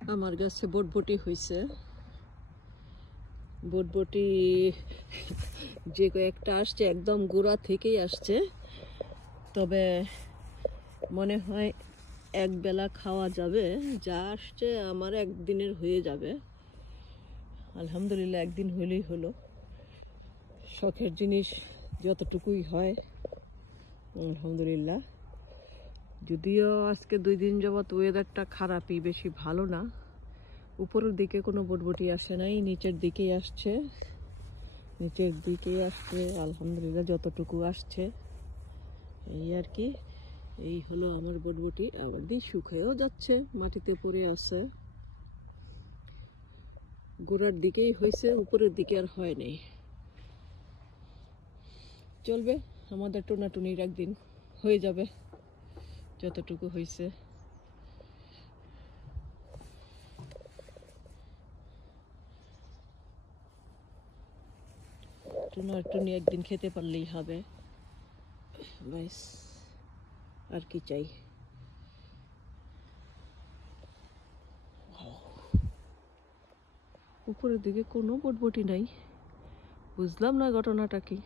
আমার গাছে বটবটি হয়েছে। বটবটি যে কয়েকটা আসছে একদম গোড়া থেকেই আসছে, তবে মনে হয় এক বেলা খাওয়া যাবে। যা আসছে আমার একদিনের হয়ে যাবে, আলহামদুলিল্লাহ। একদিন হলেই হলো। শখের জিনিস যতটুকুই হয় আলহামদুলিল্লাহ। যদিও আজকে 2 দিন যাবৎ ওয়েদারটা খারাপই, বেশি ভালো না। উপরের দিকে কোনো বটবটি আসে নাই, নিচের দিকেই আসছে। আলহামদুলিল্লাহ, যতটুকু আসছে এই আর কি। এই হলো আমার বটবটি। আবার দিয়ে শুকায়ও যাচ্ছে, মাটিতে পড়ে আছে। গোড়ার দিকেই হয়েছে, উপরের দিকে আর হয় নাই। চলবে, আমাদের টোনাটুনির একদিন হয়ে যাবে যতটুকু হয়েছে। টোনাটুনি একদিন খেতে পারলেই হবে, ব্যাস। আর কি চাই? উপরের দিকে কোনো বটবটি নাই, বুঝলাম না ঘটনাটা কি।